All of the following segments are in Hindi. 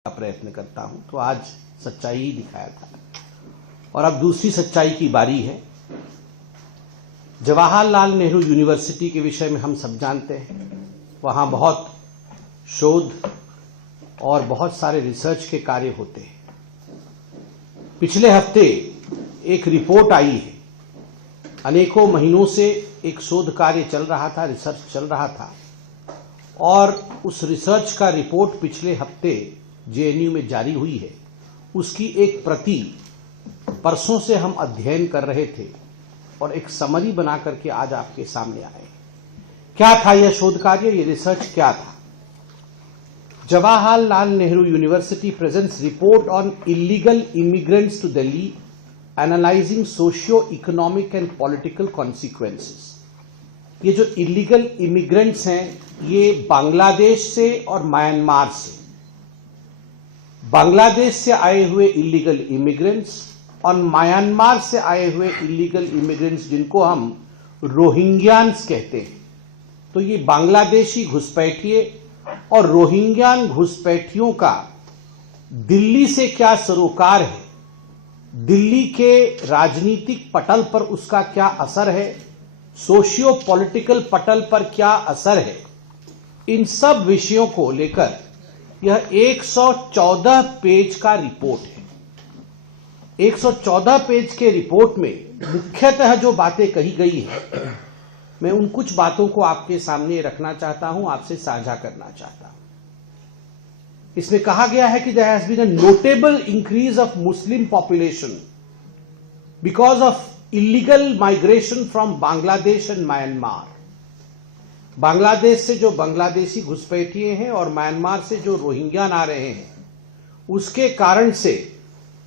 का प्रयत्न करता हूं, तो आज सच्चाई ही दिखाया था। और अब दूसरी सच्चाई की बारी है। जवाहरलाल नेहरू यूनिवर्सिटी के विषय में हम सब जानते हैं, वहां बहुत शोध और बहुत सारे रिसर्च के कार्य होते हैं। पिछले हफ्ते एक रिपोर्ट आई है। अनेकों महीनों से एक शोध कार्य चल रहा था, रिसर्च चल रहा था, और उस रिसर्च का रिपोर्ट पिछले हफ्ते जेएनयू में जारी हुई है। उसकी एक प्रति परसों से हम अध्ययन कर रहे थे और एक समरी बना करके आज आपके सामने आए। क्या था यह शोध कार्य, यह रिसर्च क्या था? Jawaharlal Nehru university presents report on illegal immigrants to Delhi analysing socio economic and political consequences. ये जो इलीगल इमिग्रेंट्स हैं, ये बांग्लादेश से और म्यांमार से, बांग्लादेश से आए हुए इलीगल इमिग्रेंट्स और म्यांमार से आए हुए इलीगल इमिग्रेंट्स, जिनको हम रोहिंग्यान्स कहते हैं। तो ये बांग्लादेशी घुसपैठिए और रोहिंग्यान घुसपैठियों का दिल्ली से क्या सरोकार है, दिल्ली के राजनीतिक पटल पर उसका क्या असर है, सोशियो पॉलिटिकल पटल पर क्या असर है, इन सब विषयों को लेकर यह 114 पेज का रिपोर्ट है। 114 पेज के रिपोर्ट में मुख्यतः जो बातें कही गई है, मैं उन कुछ बातों को आपके सामने रखना चाहता हूं, आपसे साझा करना चाहता हूं। इसमें कहा गया है कि there has been a notable increase of Muslim population because of illegal migration from Bangladesh and Myanmar. Bangladesh से जो बांग्लादेशी घुसपैठिए हैं और म्यांमार से जो रोहिंग्यान आ रहे हैं, उसके कारण से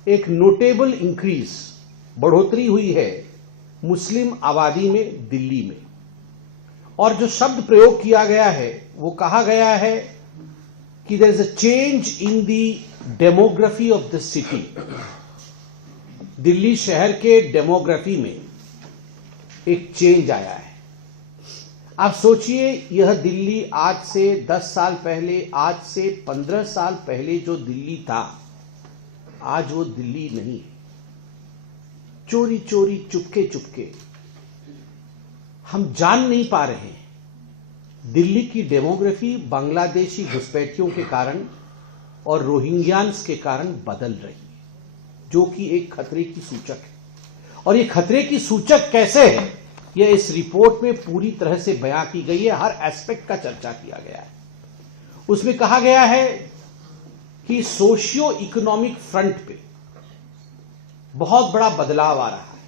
एक नोटेबल इंक्रीज, बढ़ोतरी हुई है मुस्लिम आबादी में दिल्ली में। और जो शब्द प्रयोग किया गया है, वो कहा गया है कि there is a change in the demography of the city. Delhi शहर के डेमोग्राफी में एक चेंज आया है। आप सोचिए, यह दिल्ली आज से 10 साल पहले, आज से 15 साल पहले जो दिल्ली था, आज वो दिल्ली नहीं है। चोरी चोरी, चुपके चुपके, हम जान नहीं पा रहे हैं। दिल्ली की डेमोग्राफी बांग्लादेशी घुसपैठियों के कारण और रोहिंग्यान्स के कारण बदल रही है, जो कि एक खतरे की सूचक है। और ये खतरे की सूचक कैसे है, यह इस रिपोर्ट में पूरी तरह से बयां की गई है। हर एस्पेक्ट का चर्चा किया गया है। उसमें कहा गया है कि सोशियो इकोनॉमिक फ्रंट पे बहुत बड़ा बदलाव आ रहा है,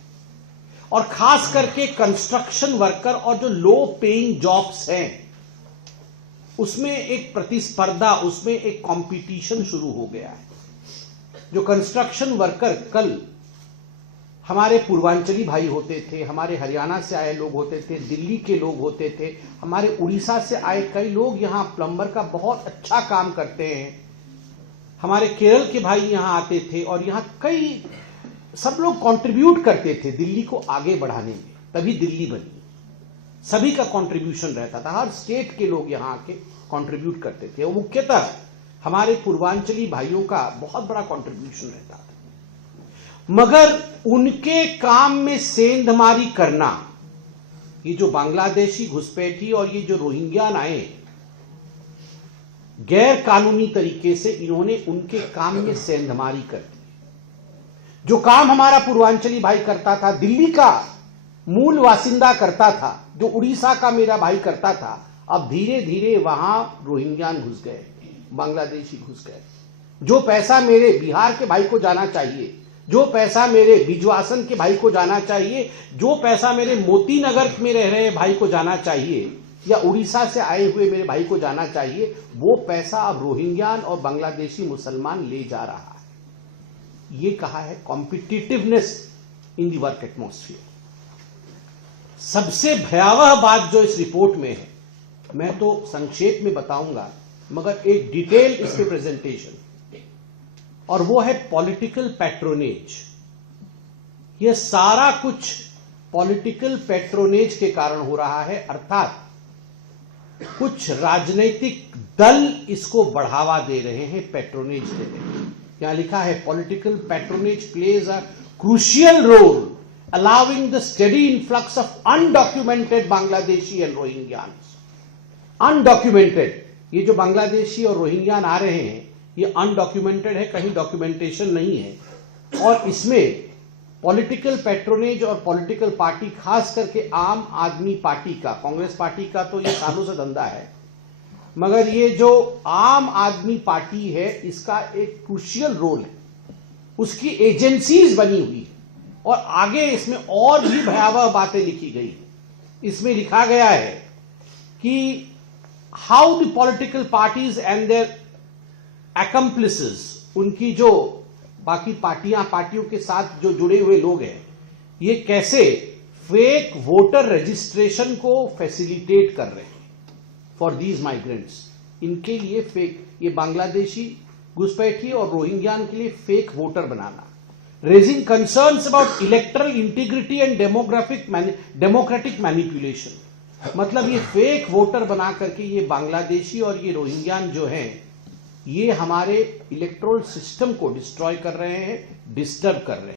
और खास करके कंस्ट्रक्शन वर्कर और जो लो पेइंग जॉब्स हैं, उसमें एक प्रतिस्पर्धा, उसमें एक कंपटीशन शुरू हो गया है। जो कंस्ट्रक्शन वर्कर कल हमारे पूर्वांचली भाई होते थे, हमारे हरियाणा से आए लोग होते थे, दिल्ली के लोग होते थे, हमारे उड़ीसा से आए कई लोग यहां प्लम्बर का बहुत अच्छा काम करते हैं, हमारे केरल के भाई यहां आते थे, और यहां कई सब लोग कंट्रीब्यूट करते थे दिल्ली को आगे बढ़ाने में, तभी दिल्ली बनी। सभी का कंट्रीब्यूशन रहता था, हर स्टेट के लोग यहां आके कंट्रीब्यूट करते थे। और मुख्यतः हमारे पूर्वांचली भाइयों का बहुत बड़ा कंट्रीब्यूशन रहता था। मगर उनके काम में सेंधमारी करना, ये जो बांग्लादेशी घुसपैठी और ये जो रोहिंग्यान आए, गैर कानूनी तरीके से इन्होंने उनके काम में सेंधमारी कर दी। जो काम हमारा पूर्वांचली भाई करता था, दिल्ली का मूल वासिंदा करता था, जो उड़ीसा का मेरा भाई करता था, अब धीरे धीरे वहां रोहिंग्यान घुस गए, बांग्लादेशी घुस गए। जो पैसा मेरे बिहार के भाई को जाना चाहिए, जो पैसा मेरे बिजवासन के भाई को जाना चाहिए, जो पैसा मेरे मोती नगर में रह रहे भाई को जाना चाहिए, या उड़ीसा से आए हुए मेरे भाई को जाना चाहिए, वो पैसा अब रोहिंग्यान और बांग्लादेशी मुसलमान ले जा रहा है। ये कहा है competitiveness in the work atmosphere. सबसे भयावह बात जो इस रिपोर्ट में है, मैं तो संक्षेप में बताऊंगा, मगर एक डिटेल इसके प्रेजेंटेशन, और वो है पॉलिटिकल पैट्रोनेज। यह सारा कुछ पॉलिटिकल पैट्रोनेज के कारण हो रहा है। अर्थात कुछ राजनीतिक दल इसको बढ़ावा दे रहे हैं, पैट्रोनेज दे रहे हैं। यहां लिखा है political patronage plays a crucial role allowing the steady influx of undocumented Bangladeshi and Rohingyans. Undocumented, ये जो बांग्लादेशी और रोहिंग्यान आ रहे हैं ये अनडॉक्यूमेंटेड है, कहीं डॉक्यूमेंटेशन नहीं है। और इसमें पॉलिटिकल पैट्रोनेज और पॉलिटिकल पार्टी, खास करके आम आदमी पार्टी का, कांग्रेस पार्टी का तो ये सालों से धंधा है, मगर ये जो आम आदमी पार्टी है इसका एक क्रूशियल रोल है, उसकी एजेंसीज बनी हुई है। और आगे इसमें और भी भयावह बातें लिखी गई। इसमें लिखा गया है कि how the political parties and their accomplices, उनकी जो बाकी पार्टियों के साथ जो जुड़े हुए लोग हैं, ये कैसे फेक वोटर रजिस्ट्रेशन को फैसिलिटेट कर रहे हैं फॉर दीज माइग्रेंट्स। इनके लिए फेक, ये बांग्लादेशी घुसपैठी और रोहिंग्यान के लिए fake voter banana, raising concerns about electoral integrity and democratic manipulation. मतलब ये फेक वोटर बना करके ये बांग्लादेशी और ये रोहिंग्यान जो हैं ये हमारे इलेक्टोरल सिस्टम को डिस्ट्रॉय कर रहे हैं, डिस्टर्ब कर रहे हैं।